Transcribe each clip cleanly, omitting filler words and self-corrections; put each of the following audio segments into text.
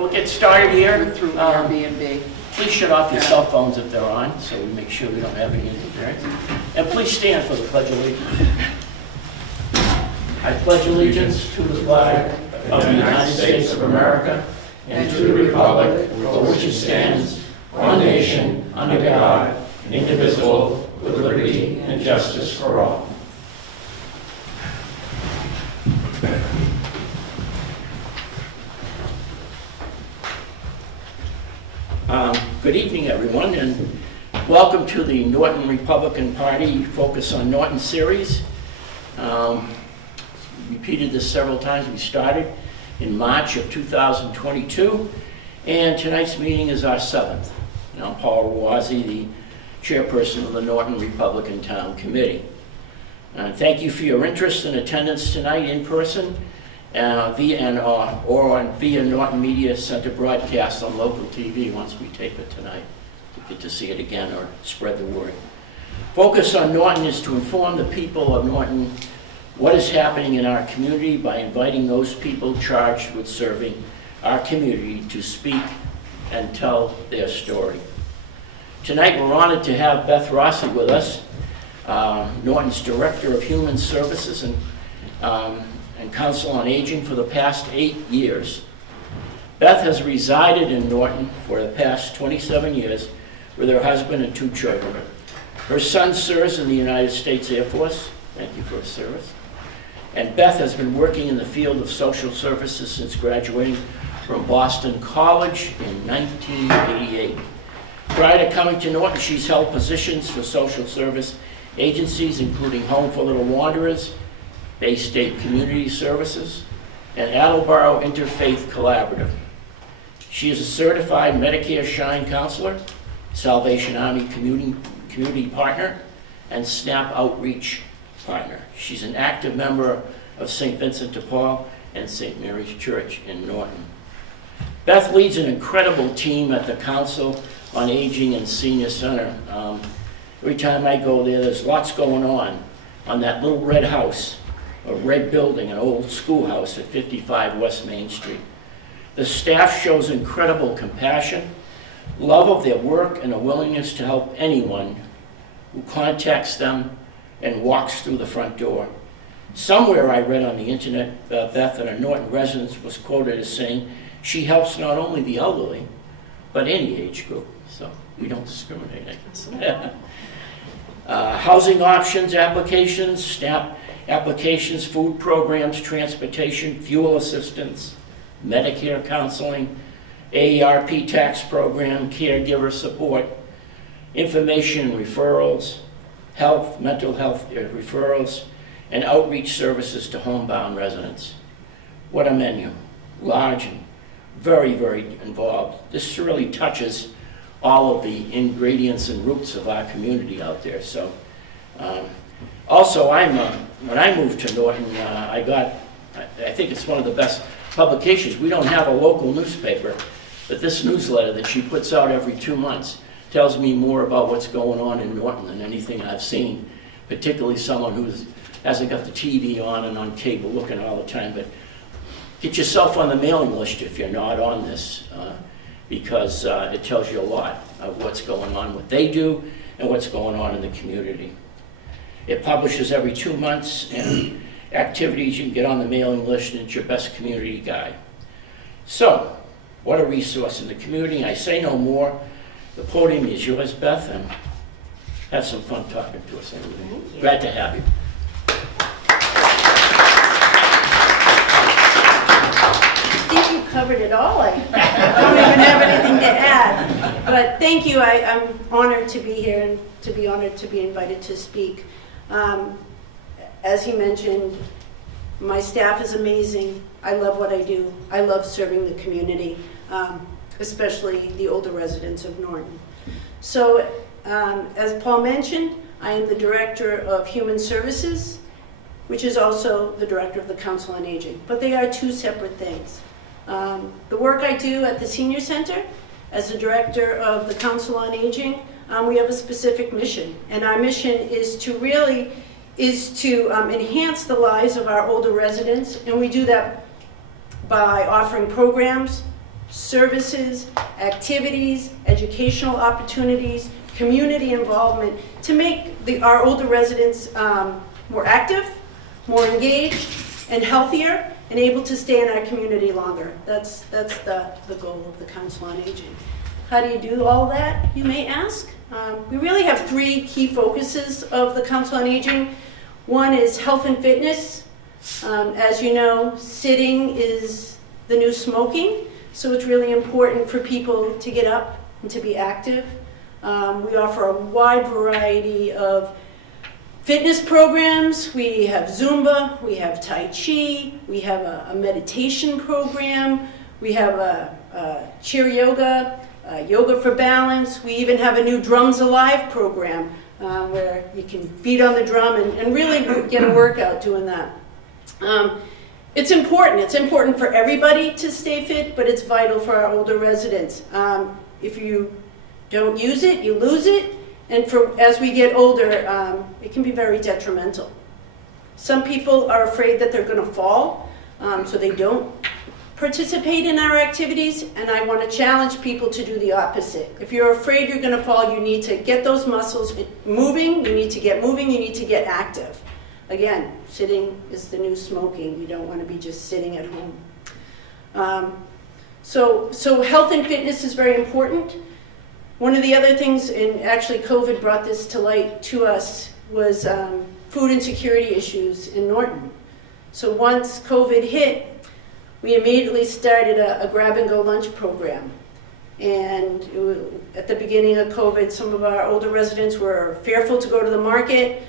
we'll get started here. Through Airbnb. Please shut off your cell phones if they're on, so we make sure we don't have any interference. And please stand for the Pledge of Allegiance. I pledge allegiance to the flag of the United States of America and to the republic for which it stands, one nation, under God, indivisible, with liberty and justice for all. Good evening, everyone, and welcome to the Norton Republican Party Focus on Norton series. Repeated this several times. We started in March of 2022, and tonight's meeting is our 7th. And I'm Paul Rossi, the chairperson of the Norton Republican Town Committee. Thank you for your interest and attendance tonight in person via Norton Media Center broadcast on local TV once we tape it tonight. You get to see it again or spread the word. Focus on Norton is to inform the people of Norton what is happening in our community by inviting those people charged with serving our community to speak and tell their story. Tonight we're honored to have Beth Rossi with us, Norton's Director of Human Services and Council on Aging for the past 8 years. Beth has resided in Norton for the past 27 years with her husband and 2 children. Her son serves in the United States Air Force. Thank you for his service. And Beth has been working in the field of social services since graduating from Boston College in 1988. Prior to coming to Norton, she's held positions for social service agencies, including Home for Little Wanderers, Bay State Community Services, and Attleboro Interfaith Collaborative. She is a certified Medicare Shine counselor, Salvation Army community partner, and SNAP outreach partner. She's an active member of St. Vincent de Paul and St. Mary's Church in Norton. Beth leads an incredible team at the Council on Aging and Senior Center. Every time I go there, there's lots going on that little red house, a red building, an old schoolhouse at 55 West Main Street. The staff shows incredible compassion, love of their work, and a willingness to help anyone who contacts them and walks through the front door. Somewhere I read on the internet, Beth, that a Norton resident was quoted as saying she helps not only the elderly, but any age group. So we don't discriminate, I guess. Housing options applications, SNAP applications, food programs, transportation, fuel assistance, Medicare counseling, AARP tax program, caregiver support, information and referrals, health, mental health referrals, and outreach services to homebound residents. What a menu, large and very, very involved. This really touches all of the ingredients and roots of our community out there. So, also, when I moved to Norton, I think it's one of the best publications. We don't have a local newspaper, but this newsletter that she puts out every 2 months tells me more about what's going on in Norton than anything I've seen, particularly someone who hasn't got the TV on and on cable looking all the time. But get yourself on the mailing list if you're not on this, because it tells you a lot of what's going on, what they do, and what's going on in the community. It publishes every 2 months, and activities you can get on the mailing list, and it's your best community guide. So, what a resource in the community. I say no more. The podium is yours, Beth, and have some fun talking to us anyway. Glad to have you. I think you covered it all. I don't even have anything to add. But thank you. I'm honored to be here and to be honored to be invited to speak. As he mentioned, my staff is amazing. I love what I do. I love serving the community, especially the older residents of Norton. So, as Paul mentioned, I am the Director of Human Services, which is also the Director of the Council on Aging. But they are 2 separate things. The work I do at the Senior Center, as the Director of the Council on Aging, we have a specific mission. And our mission is to enhance the lives of our older residents. And we do that by offering programs, services, activities, educational opportunities, community involvement to make our older residents more active, more engaged, and healthier, and able to stay in our community longer. That's the goal of the Council on Aging. How do you do all that, you may ask? We really have three key focuses of the Council on Aging. One is health and fitness. As you know, sitting is the new smoking, so it's really important for people to get up and to be active. We offer a wide variety of fitness programs. We have Zumba, we have Tai Chi, we have a meditation program, we have a chair yoga, yoga for balance. We even have a new Drums Alive program where you can beat on the drum and really get a workout doing that. It's important. It's important for everybody to stay fit, but it's vital for our older residents. If you don't use it, you lose it. And as we get older, it can be very detrimental. Some people are afraid that they're going to fall, so they don't participate in our activities, and I want to challenge people to do the opposite. If you're afraid you're going to fall, you need to get those muscles moving, you need to get moving, you need to get active. Again, sitting is the new smoking. You don't want to be just sitting at home. So health and fitness is very important. One of the other things, and actually COVID brought this to light to us, was food insecurity issues in Norton. So once COVID hit, we immediately started a grab-and-go lunch program. And at the beginning of COVID, some of our older residents were fearful to go to the market,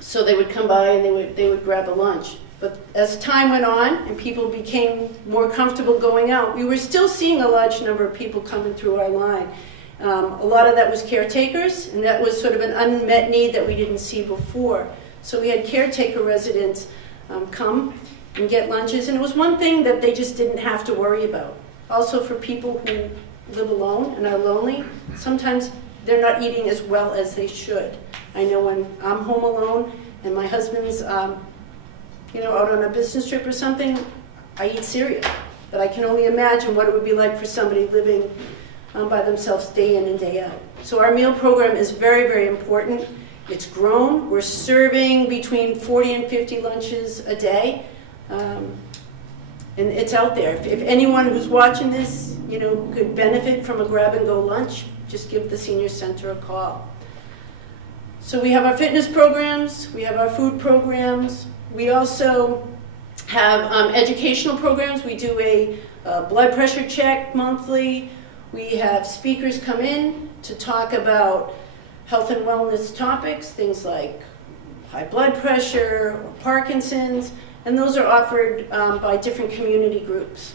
so they would come by and they would grab a lunch. But as time went on and people became more comfortable going out, we were still seeing a large number of people coming through our line. A lot of that was caretakers, and that was sort of an unmet need that we didn't see before. So we had caretaker residents come and get lunches, and it was one thing that they just didn't have to worry about. Also for people who live alone and are lonely, sometimes they're not eating as well as they should. I know when I'm home alone and my husband's out on a business trip or something, I eat cereal. But I can only imagine what it would be like for somebody living by themselves day in and day out. So our meal program is very, very important. It's grown. We're serving between 40 and 50 lunches a day. And it's out there. If anyone who's watching this, could benefit from a grab-and-go lunch, just give the senior center a call. So we have our fitness programs, we have our food programs. We also have educational programs. We do a blood pressure check monthly. We have speakers come in to talk about health and wellness topics, things like high blood pressure or Parkinson's, and those are offered by different community groups.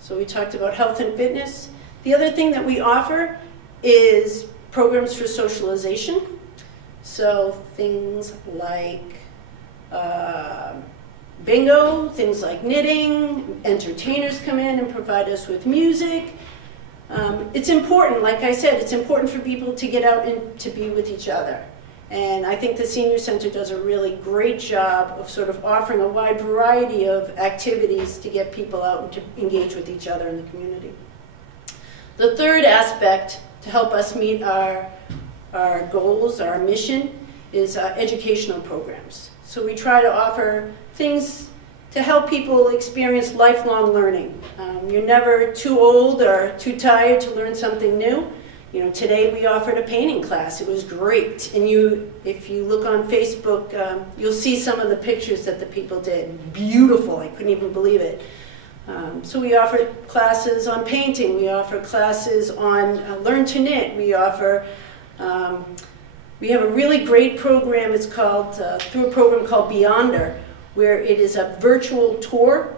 So we talked about health and fitness. The other thing that we offer is programs for socialization. So things like bingo, things like knitting, entertainers come in and provide us with music. It's important, like I said, it's important for people to get out and to be with each other. And I think the Senior Center does a really great job of sort of offering a wide variety of activities to get people out and to engage with each other in the community. The third aspect to help us meet our goals, our mission, is educational programs. So we try to offer things to help people experience lifelong learning. You're never too old or too tired to learn something new. Today we offered a painting class. It was great. And if you look on Facebook, you'll see some of the pictures that the people did. Beautiful. I couldn't even believe it. So we offer classes on painting. We offer classes on Learn to Knit. We have a really great program. It's called, through a program called Beyonder, where it is a virtual tour.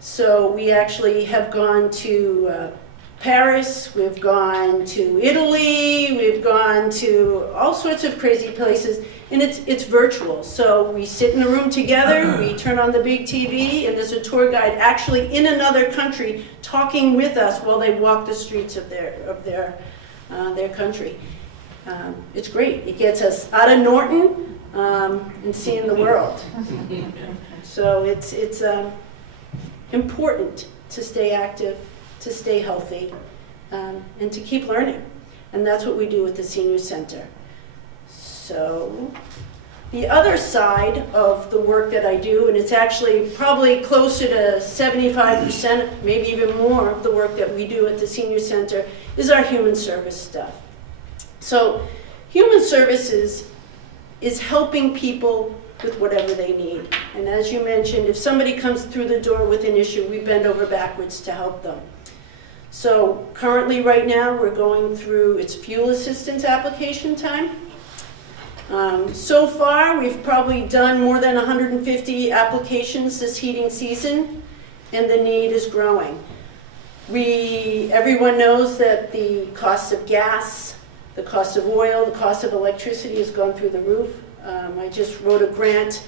So we actually have gone to Paris, we've gone to Italy, we've gone to all sorts of crazy places, and it's virtual. So we sit in a room together, we turn on the big TV, and there's a tour guide actually in another country talking with us while they walk the streets of their country. It's great. It gets us out of Norton and seeing the world. So it's important to stay active, to stay healthy, and to keep learning. And that's what we do at the Senior Center. So the other side of the work that I do, and it's actually probably closer to 75%, maybe even more of the work that we do at the Senior Center, is our human service stuff. So human services is helping people with whatever they need. And as you mentioned, if somebody comes through the door with an issue, we bend over backwards to help them. So currently right now we're going through its fuel assistance application time. So far we've probably done more than 150 applications this heating season, and the need is growing. Everyone knows that the cost of gas, the cost of oil, the cost of electricity has gone through the roof. I just wrote a grant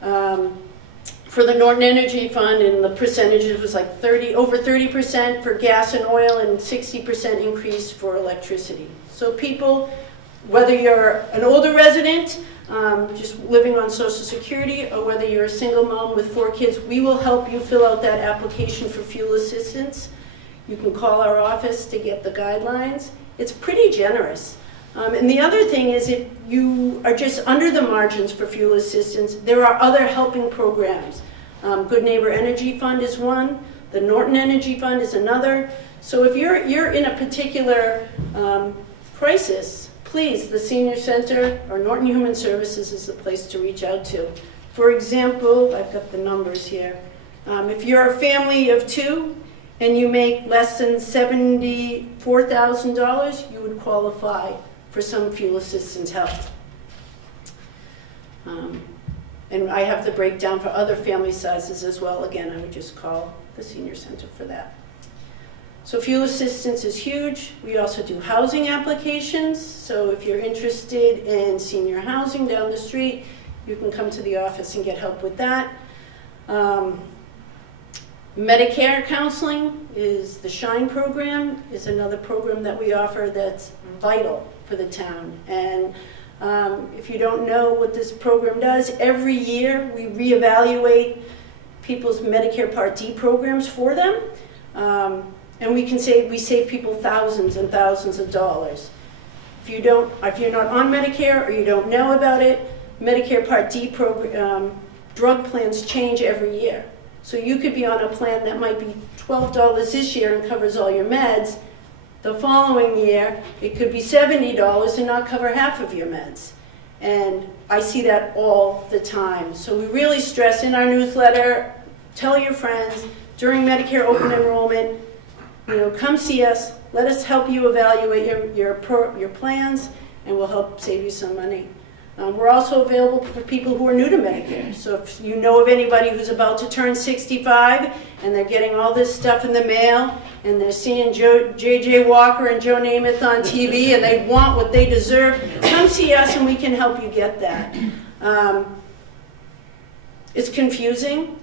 for the Norton Energy Fund, and the percentages was like over 30% for gas and oil and 60% increase for electricity. So people, whether you're an older resident, just living on Social Security, or whether you're a single mom with 4 kids, we will help you fill out that application for fuel assistance. You can call our office to get the guidelines. It's pretty generous. And the other thing is, if you are just under the margins for fuel assistance, there are other helping programs. Good Neighbor Energy Fund is one. The Norton Energy Fund is another. So if you're in a particular crisis, please, the Senior Center or Norton Human Services is the place to reach out to. For example, I've got the numbers here. If you're a family of 2 and you make less than $74,000, you would qualify for some fuel assistance help. And I have the breakdown for other family sizes as well. Again, I would just call the Senior Center for that. So fuel assistance is huge. We also do housing applications. So if you're interested in senior housing down the street, you can come to the office and get help with that. Medicare counseling is the SHINE program, is another program that we offer that's vital for the town. And if you don't know what this program does, every year we reevaluate people's Medicare Part D programs for them. And we save people thousands and thousands of dollars. If you're not on Medicare or you don't know about it, Medicare Part D program, drug plans change every year. So you could be on a plan that might be $12 this year and covers all your meds. The following year, it could be $70 and not cover half of your meds. And I see that all the time. So we really stress in our newsletter, tell your friends, during Medicare open enrollment, come see us, let us help you evaluate your plans, and we'll help save you some money. We're also available for people who are new to Medicare. So if you know of anybody who's about to turn 65 and they're getting all this stuff in the mail and they're seeing J.J. Walker and Joe Namath on TV and they want what they deserve, come see us and we can help you get that. It's confusing.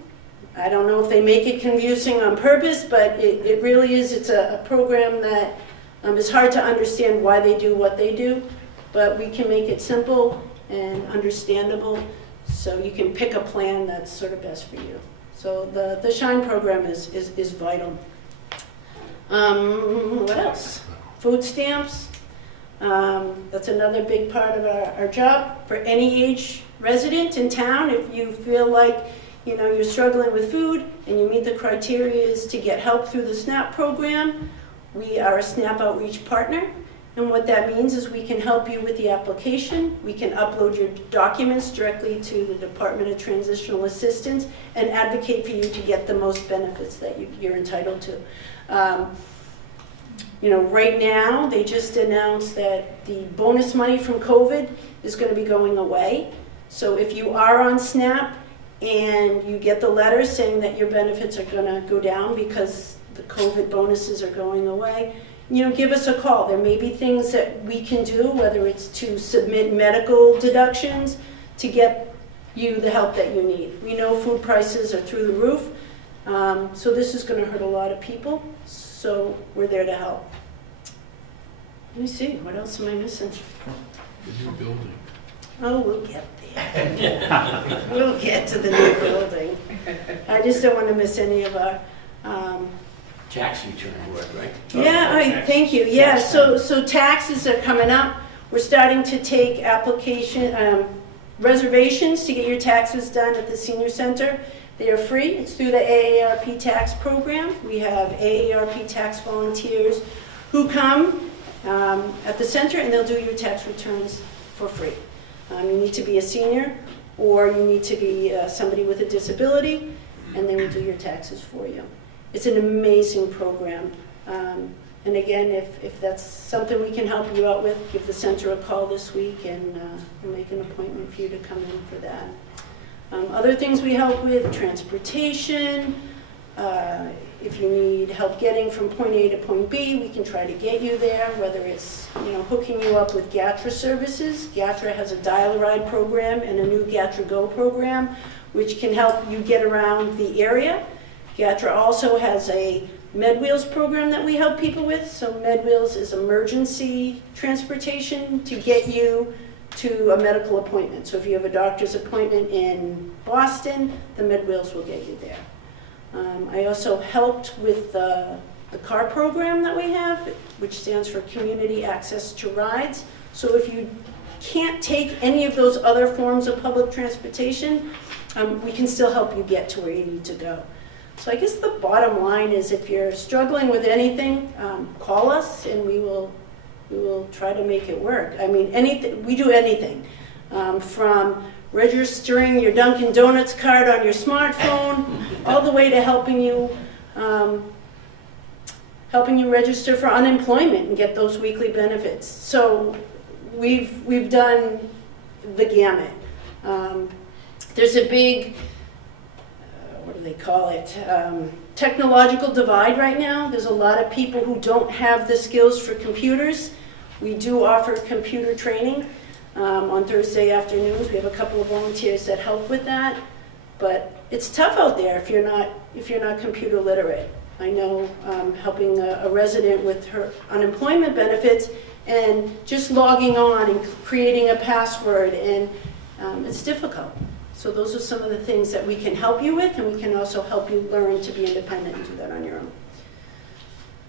I don't know if they make it confusing on purpose, but it really is. It's a program that is hard to understand why they do what they do, but we can make it simple and understandable so you can pick a plan that's sort of best for you. So the SHINE program is vital. What else? Food stamps. That's another big part of our job. For any age resident in town, if you feel like you're struggling with food and you meet the criteria to get help through the SNAP program, we are a SNAP outreach partner. And what that means is we can help you with the application. We can upload your documents directly to the Department of Transitional Assistance and advocate for you to get the most benefits that you're entitled to. Right now, they just announced that the bonus money from COVID is going to be going away. So if you are on SNAP and you get the letter saying that your benefits are going to go down because the COVID bonuses are going away, give us a call. There may be things that we can do, whether it's to submit medical deductions to get you the help that you need. We know food prices are through the roof, so this is going to hurt a lot of people, so we're there to help. Let me see, what else am I missing? The new building. Oh, we'll get there. We'll get to the new building. I just don't want to miss any of our... Tax return work, right? Yeah, thank you. Yeah, so taxes are coming up. We're starting to take reservations to get your taxes done at the senior center. They are free. It's through the AARP tax program. We have AARP tax volunteers who come at the center, and they'll do your tax returns for free. You need to be a senior, or you need to be somebody with a disability, and they will do your taxes for you. It's an amazing program. And again, if that's something we can help you out with, give the center a call this week, and we'll make an appointment for you to come in for that. Other things we help with, transportation. If you need help getting from point A to point B, we can try to get you there, whether it's hooking you up with GATRA services. GATRA has a dial-a-ride program and a new GATRA Go program, which can help you get around the area. GATRA also has a MedWheels program that we help people with. So MedWheels is emergency transportation to get you to a medical appointment. So if you have a doctor's appointment in Boston, the MedWheels will get you there. I also helped with the CAR program that we have, which stands for Community Access to Rides. So if you can't take any of those other forms of public transportation, we can still help you get to where you need to go. So I guess the bottom line is, if you're struggling with anything, call us and we will try to make it work. I mean, anything, we do anything, from registering your Dunkin' Donuts card on your smartphone, all the way to helping you register for unemployment and get those weekly benefits. So we've done the gamut. There's a big, what do they call it, technological divide right now. There's a lot of people who don't have the skills for computers. We do offer computer training on Thursday afternoons. We have a couple of volunteers that help with that. But it's tough out there if you're not computer literate. I know helping a resident with her unemployment benefits and just logging on and creating a password, and it's difficult. So those are some of the things that we can help you with, and we can also help you learn to be independent and do that on your own.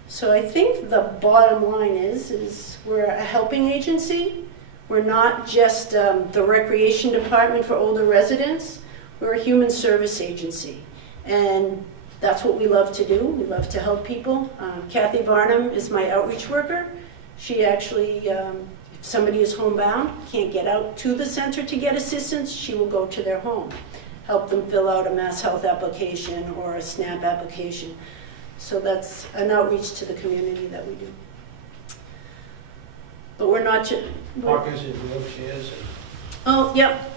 So I think the bottom line is we're a helping agency. We're not just the recreation department for older residents. We're a human service agency, and that's what we love to do. We love to help people. Kathy Barnum is my outreach worker. She actually, if somebody is homebound, can't get out to the center to get assistance, she will go to their home, help them fill out a Mass Health application or a SNAP application. So that's an outreach to the community that we do. But we're not just... Walkers and wheelchairs. Oh, yep.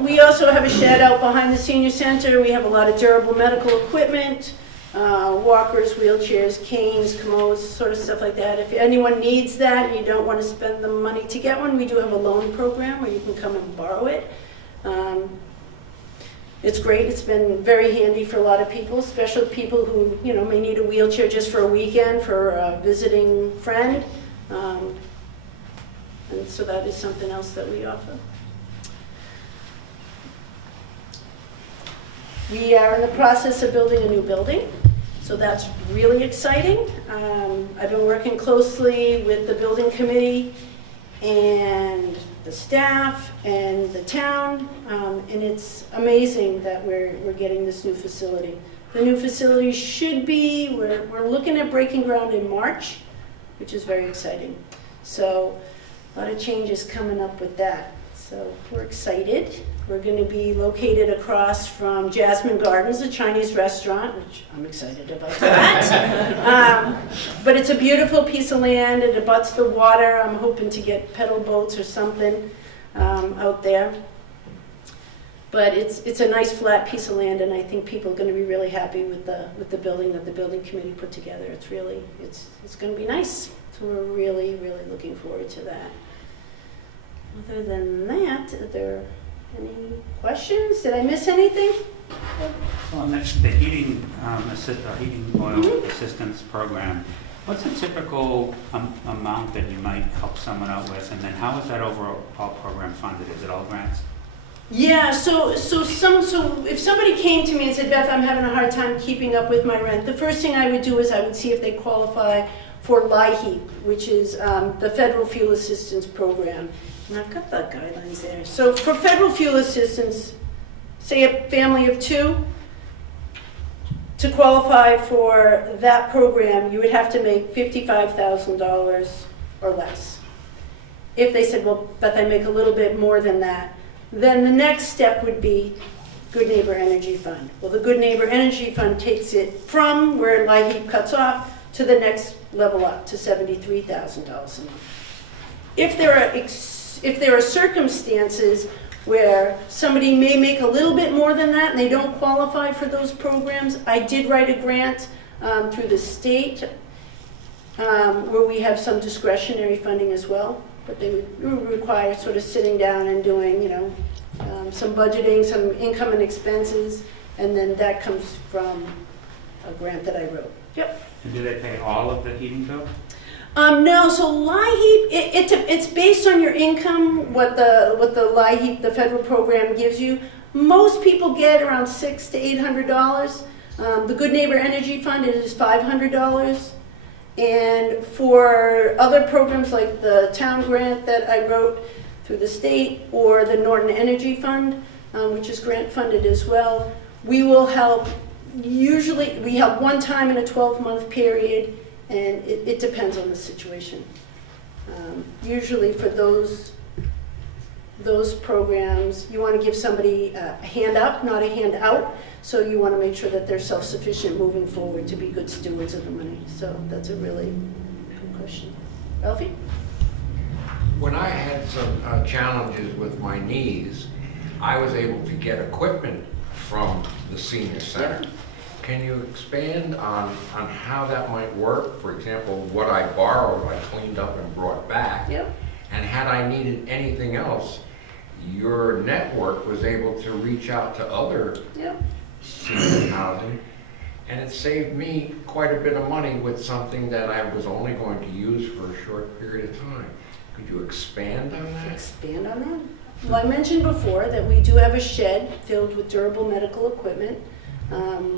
We also have a shed out behind the senior center. We have a lot of durable medical equipment, walkers, wheelchairs, canes, commodes, sort of stuff like that. If anyone needs that and you don't want to spend the money to get one, we do have a loan program where you can come and borrow it. It's great. It's been very handy for a lot of people, especially people who may need a wheelchair just for a weekend for a visiting friend. And so that is something else that we offer. We are in the process of building a new building, so that's really exciting. I've been working closely with the building committee and the staff and the town, and it's amazing that we're getting this new facility. The new facility should be, we're looking at breaking ground in March, which is very exciting. So a lot of changes coming up with that. So we're excited. We're going to be located across from Jasmine Gardens, a Chinese restaurant, which I'm excited about that. But it's a beautiful piece of land. It abuts the water. I'm hoping to get pedal boats or something out there. But it's a nice flat piece of land, and I think people are going to be really happy with the building that the building committee put together. It's going to be nice. So we're really, really looking forward to that. Other than that, are there any questions? Did I miss anything? Well, next, the heating oil assistance program. What's a typical amount that you might help someone out with, and then how is that overall program funded? Is it all grants? Yeah, so if somebody came to me and said, Beth, I'm having a hard time keeping up with my rent, the first thing I would do is I would see if they qualify for LIHEAP, which is the Federal Fuel Assistance Program. And I've got the guidelines there. So for federal fuel assistance, say a family of 2, to qualify for that program, you would have to make $55,000 or less. If they said, well, Beth, I make a little bit more than that, then the next step would be Good Neighbor Energy Fund. Well, the Good Neighbor Energy Fund takes it from where LIHEAP cuts off to the next level up to $73,000 a month. If there are circumstances where somebody may make a little bit more than that and they don't qualify for those programs, I did write a grant through the state where we have some discretionary funding as well, but they would require sort of sitting down and doing, some budgeting, some income and expenses, and then that comes from a grant that I wrote. Yep. And do they pay all of the heating bill? No, so LIHEAP, it's based on your income, what the LIHEAP, the federal program, gives you. Most people get around $600 to $800. The Good Neighbor Energy Fund is $500. And for other programs like the town grant that I wrote through the state, or the Norton Energy Fund, which is grant funded as well, we will help. Usually we help one time in a 12-month period, and it depends on the situation. Usually for those programs, you want to give somebody a hand up, not a hand out, so you want to make sure that they're self-sufficient moving forward to be good stewards of the money. So that's a really good question. Ralphie? When I had some challenges with my knees, I was able to get equipment from the senior center. Yep. Can you expand on how that might work? For example, what I borrowed, I cleaned up and brought back. Yep. And had I needed anything else, your network was able to reach out to other Yep. senior housing, and it saved me quite a bit of money with something that I was only going to use for a short period of time. Could you expand on that? Expand on that? Well, I mentioned before that we do have a shed filled with durable medical equipment.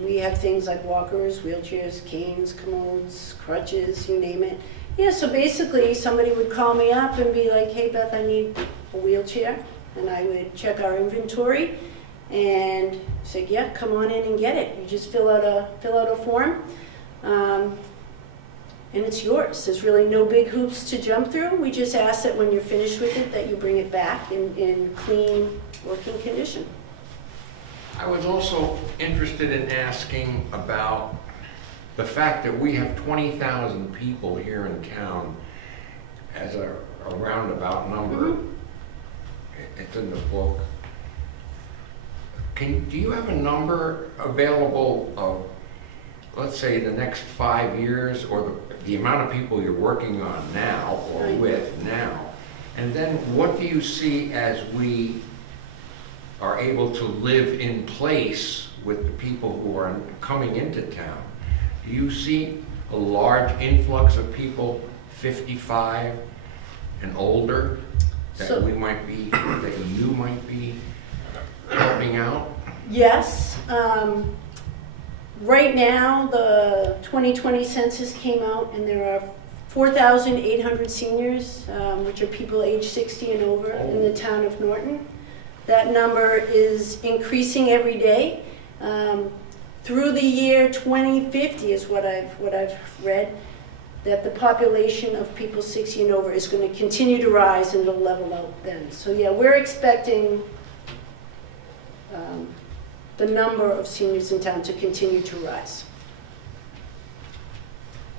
We have things like walkers, wheelchairs, canes, commodes, crutches, you name it. Yeah, so basically somebody would call me up and be like, hey Beth, I need a wheelchair. And I would check our inventory and say, yeah, come on in and get it. You just fill out a form, and it's yours. There's really no big hoops to jump through. We just ask that when you're finished with it, that you bring it back in clean, working condition. I was also interested in asking about the fact that we have 20,000 people here in town as a roundabout number. Mm-hmm. It's in the book. Do you have a number available of, let's say, the next 5 years, or the amount of people you're working on now or with now? And then what do you see as we are able to live in place with the people who are coming into town? Do you see a large influx of people 55 and older that we might be, that you might be helping out? Yes. Right now, the 2020 census came out, and there are 4,800 seniors, which are people age 60 and over in the town of Norton. That number is increasing every day. Through the year 2050 is what I've read, that the population of people 60 and over is going to continue to rise, and it'll level out then. So yeah, we're expecting the number of seniors in town to continue to rise.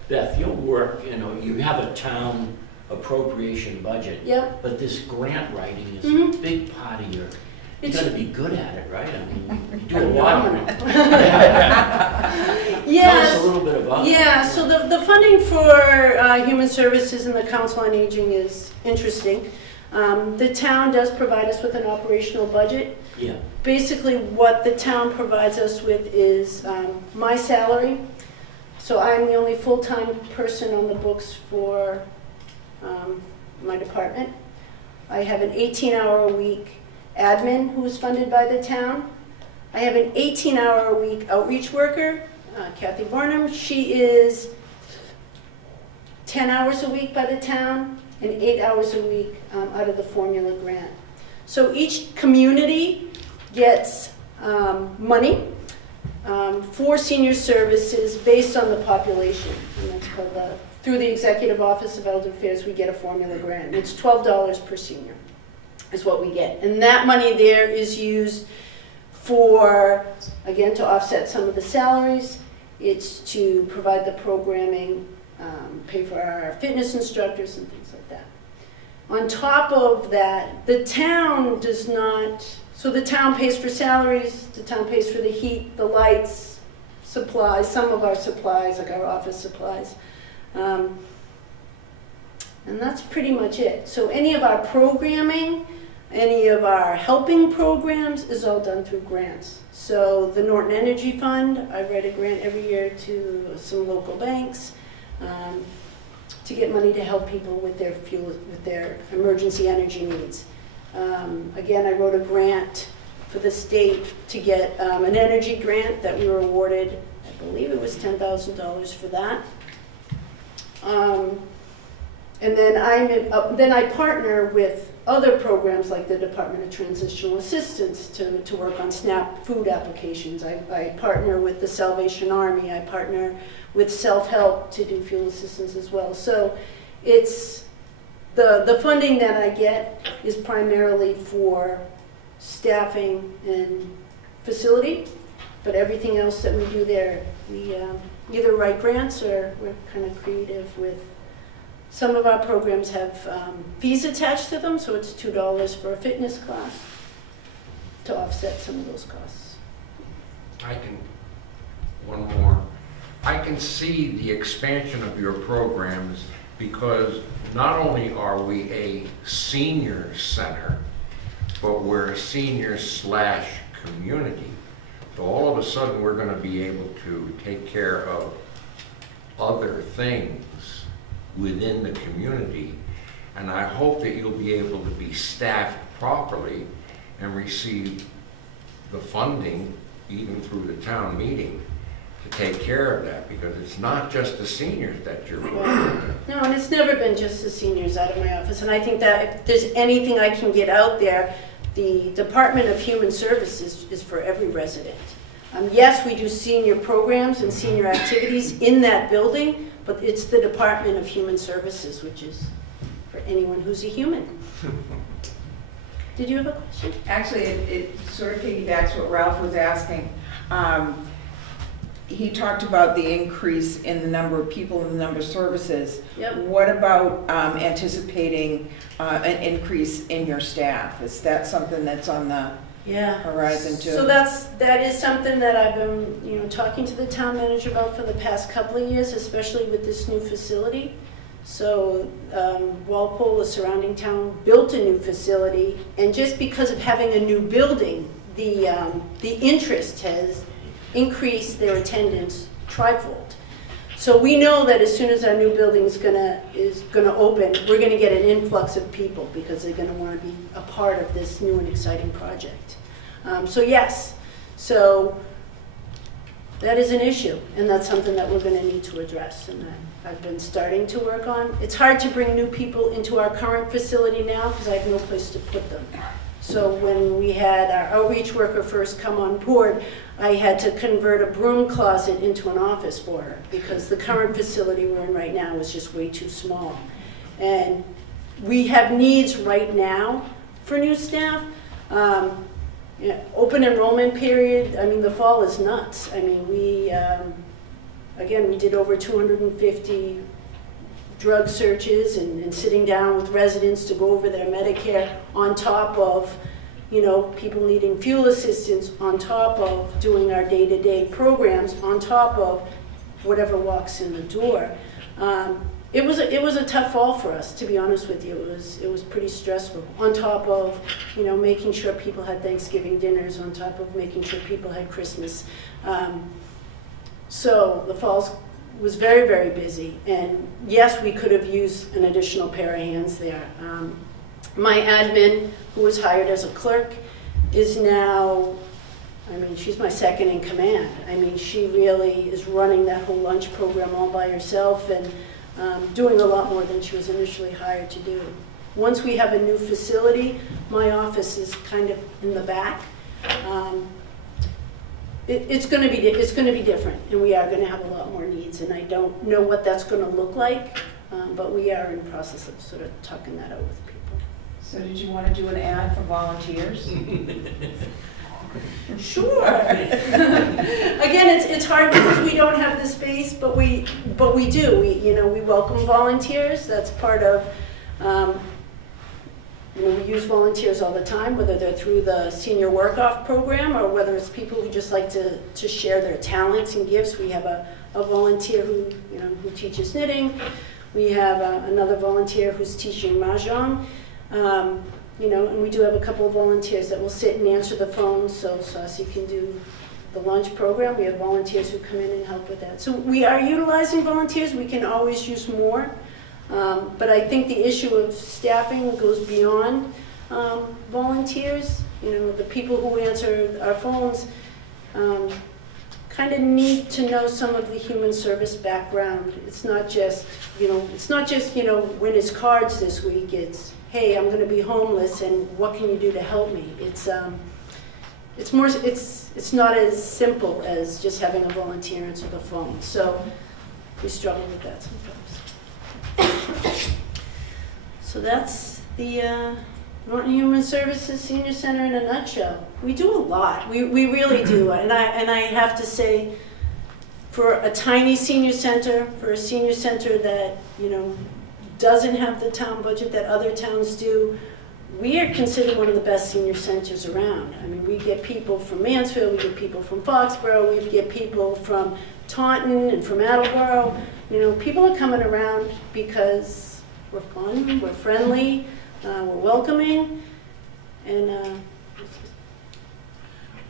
Beth, your work, you have a town appropriation budget. Yep. But this grant writing is a big part of your. You got to be good at it, right? I mean, you do a lot of it. Yes. Tell us a little bit about it. Yeah. So the funding for Human Services and the Council on Aging is interesting. The town does provide us with an operational budget. Yeah. Basically, what the town provides us with is my salary, So I'm the only full-time person on the books for my department. I have an 18-hour-a-week admin who is funded by the town. I have an 18-hour-a-week outreach worker, Kathy Varnum. She is 10 hours a week by the town and 8 hours a week out of the formula grant. So each community gets money for senior services based on the population. And that's called through the Executive Office of Elder Affairs, we get a formula grant. It's $12 per senior is what we get. And that money there is used for, again, to offset some of the salaries. It's to provide the programming, pay for our fitness instructors and things like that. On top of that, the town does not, so the town pays for salaries, the town pays for the heat, the lights, supplies, some of our supplies, like our office supplies. And that's pretty much it. So any of our programming, any of our helping programs is all done through grants. So the Norton Energy Fund, I write a grant every year to some local banks to get money to help people with their fuel, with their emergency energy needs. Again, I wrote a grant for the state to get an energy grant that we were awarded. I believe it was $10,000 for that. And then I partner with other programs like the Department of Transitional Assistance to work on SNAP food applications. I partner with the Salvation Army. I partner with Self-Help to do fuel assistance as well. So it's the funding that I get is primarily for staffing and facility, but everything else that we do there, we either write grants or we're kind of creative with. Some of our programs have fees attached to them, so it's $2 for a fitness class to offset some of those costs. One more. I can see the expansion of your programs because not only are we a senior center, but we're a senior/community. So all of a sudden we're going to be able to take care of other things within the community, and I hope that you'll be able to be staffed properly and receive the funding even through the town meeting to take care of that, because it's not just the seniors that you're working with. No, and it's never been just the seniors out of my office, and I think that if there's anything I can get out there, the Department of Human Services is for every resident. Yes, we do senior programs and senior activities in that building, but it's the Department of Human Services, which is for anyone who's a human. Did you have a question? Actually, it sort of piggybacks what Ralph was asking. He talked about the increase in the number of people and the number of services. Yep. What about anticipating an increase in your staff? Is that something that's on the horizon too? So that is something that I've been talking to the town manager about for the past couple of years, especially with this new facility. So Walpole, the surrounding town, built a new facility, and just because of having a new building, the interest has increased their attendance trifold. So we know that as soon as our new building is gonna open, we're gonna get an influx of people because they're gonna want to be a part of this new and exciting project. So yes, so that is an issue, and that's something that we're gonna need to address, and that I've been starting to work on. It's hard to bring new people into our current facility now because I have no place to put them. So when we had our outreach worker first come on board, I had to convert a broom closet into an office for her because the current facility we're in right now is just way too small. And we have needs right now for new staff. Open enrollment period, I mean, the fall is nuts. I mean, again, we did over 250 drug searches and sitting down with residents to go over their Medicare, on top of people needing fuel assistance, on top of doing our day-to-day programs, on top of whatever walks in the door. It was a tough fall for us, to be honest with you. It was pretty stressful. On top of making sure people had Thanksgiving dinners, on top of making sure people had Christmas. So the fall's was very, very busy. And yes, we could have used an additional pair of hands there. My admin, who was hired as a clerk, is now, I mean, she's my second in command. I mean, she really is running that whole lunch program all by herself and doing a lot more than she was initially hired to do. Once we have a new facility, my office is kind of in the back. It's going to be different, and we are going to have a lot more needs, and I don't know what that's going to look like, but we are in the process of sort of talking that out with people. So did you want to do an ad for volunteers? Sure. Again, it's hard because we don't have the space, but we do. We welcome volunteers. That's part of. We use volunteers all the time, whether they're through the senior work-off program or whether it's people who just like to share their talents and gifts. We have a volunteer who teaches knitting. We have another volunteer who's teaching mahjong. And we do have a couple of volunteers that will sit and answer the phone so Saucy can do the lunch program. We have volunteers who come in and help with that. So we are utilizing volunteers. We can always use more. But I think the issue of staffing goes beyond volunteers. The people who answer our phones kind of need to know some of the human service background. It's not just, win his cards this week. It's, hey, I'm going to be homeless, and what can you do to help me? It's not as simple as just having a volunteer answer the phone. So we struggle with that sometimes. So that's the Norton Human Services Senior Center in a nutshell. We do a lot. We really do. And I have to say, for a tiny senior center, for a senior center that doesn't have the town budget that other towns do, we are considered one of the best senior centers around. I mean, we get people from Mansfield, we get people from Foxborough, we get people from Taunton and from Attleboro. People are coming around because we're fun, we're friendly, we're welcoming, and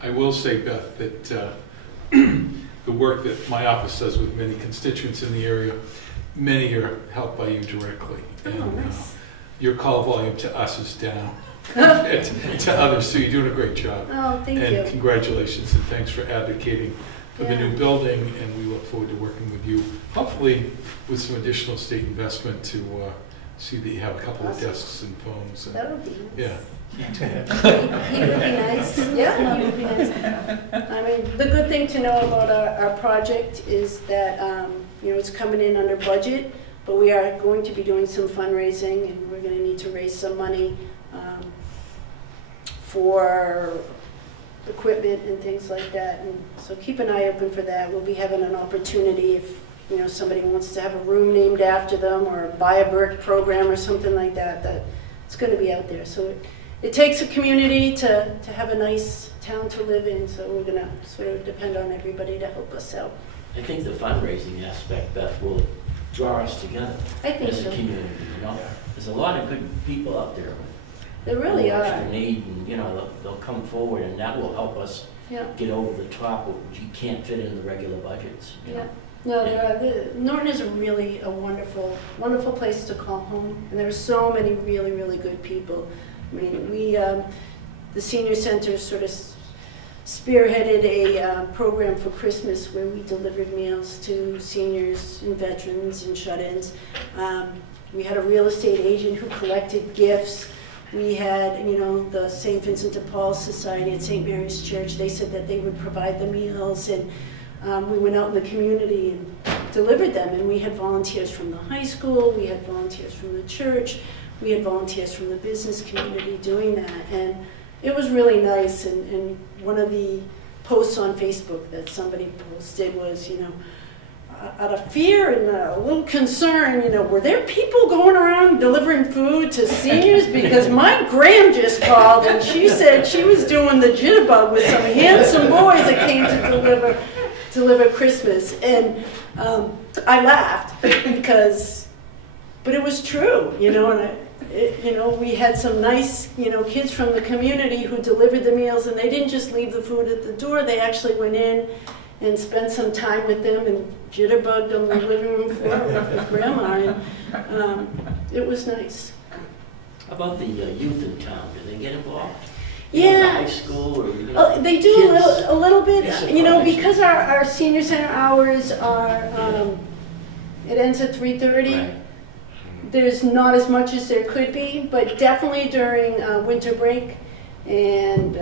I will say, Beth, that the work that my office does with many constituents in the area, many are helped by you directly. And nice. Your call volume to us is down to others, so you're doing a great job. Oh, thank you. And congratulations, and thanks for advocating for the new building, and we look forward to working with you, hopefully with some additional state investment to see that you have a couple of desks and phones. And, that would be nice. Yeah. He would be nice. Yeah, he would be nice. I mean, the good thing to know about our project is that it's coming in under budget, but we are going to be doing some fundraising, and we're going to need to raise some money for equipment and things like that. And so keep an eye open for that. We'll be having an opportunity if somebody wants to have a room named after them or buy a Burke program or something like that. That it's going to be out there. So it takes a community to have a nice town to live in. So we're going to sort of depend on everybody to help us out. I think the fundraising aspect, Beth, will draw us together as a community. There's a lot of good people out there. There really are. Extra need, and they'll come forward, and that will help us get over the top of what you can't fit in the regular budgets. No, Norton is really a wonderful, wonderful place to call home, and there are so many really, really good people. I mean, the senior center sort of spearheaded a program for Christmas where we delivered meals to seniors and veterans and shut-ins. We had a real estate agent who collected gifts. We had, the St. Vincent de Paul Society at St. Mary's Church. They said that they would provide the meals, and we went out in the community and delivered them. And we had volunteers from the high school, we had volunteers from the church, we had volunteers from the business community doing that. And it was really nice. And one of the posts on Facebook that somebody posted was, out of fear and a little concern, were there people going around delivering food to seniors? Because my Gram just called and she said she was doing the jitterbug with some handsome boys that came to deliver Christmas. And I laughed but it was true, and we had some nice, kids from the community who delivered the meals, and they didn't just leave the food at the door. They actually went in and spent some time with them and jitterbugged on the living room floor with Grandma, and it was nice. How about the youth in town? Do they get involved? Yeah. High school or They do kids? a little bit, you know, Surprised. because our senior center hours are, it ends at 3:30. Right. There's not as much as there could be, but definitely during winter break and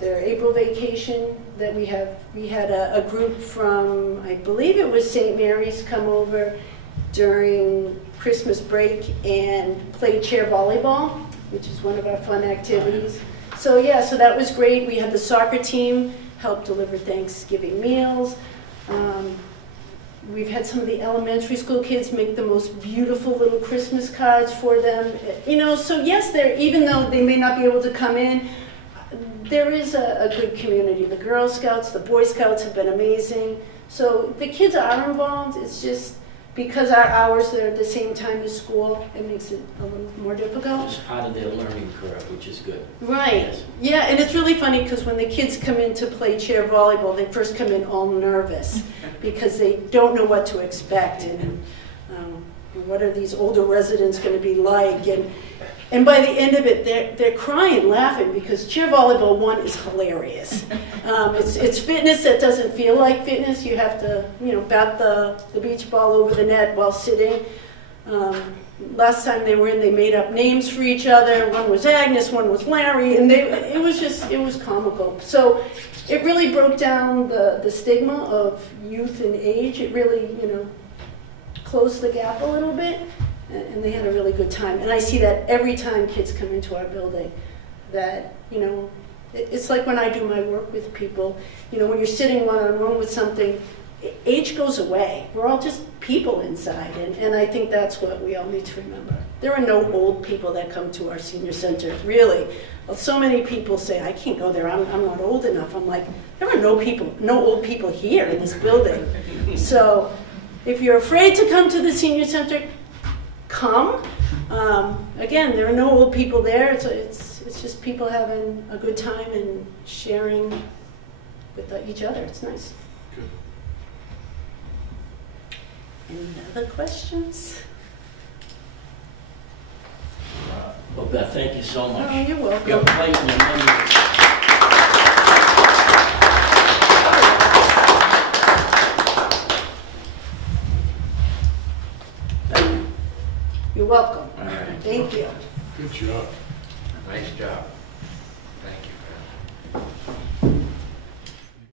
their April vacation that we had a group from, I believe it was St. Mary's, come over during Christmas break and play chair volleyball, which is one of our fun activities. So yeah, so that was great. We had the soccer team help deliver Thanksgiving meals. We've had some of the elementary school kids make the most beautiful little Christmas cards for them. You know, so yes, even though they may not be able to come in, there is a good community. The Girl Scouts, the Boy Scouts have been amazing. So the kids are involved. It's just because our hours are at the same time as school, it makes it a little more difficult. It's part of their learning curve, which is good. Right. Yes. Yeah, and it's really funny because when the kids come in to play chair volleyball, they first come in all nervous because they don't know what to expect and what are these older residents going to be like. And by the end of it, they're crying, laughing because chair volleyball, one, is hilarious. It's fitness that doesn't feel like fitness. You have to, you know, bat the beach ball over the net while sitting. Last time they were in, they made up names for each other. One was Agnes, one was Larry, and it was comical. So it really broke down the stigma of youth and age. It really, you know, closed the gap a little bit. And they had a really good time. And I see that every time kids come into our building, that, you know, it's like when I do my work with people, you know, when you're sitting one-on-one with something, age goes away. We're all just people inside, and I think that's what we all need to remember. There are no old people that come to our senior center, really. So many people say, I can't go there, I'm not old enough. I'm like, there are no old people here in this building. So if you're afraid to come to the senior center, come. Again, there are no old people there. It's just people having a good time and sharing with each other. It's nice. Good. Any other questions? Well, Beth, thank you so much. Oh, you're welcome. Your plate and your menu. You're welcome. All right. Thank you. Good job. Nice job.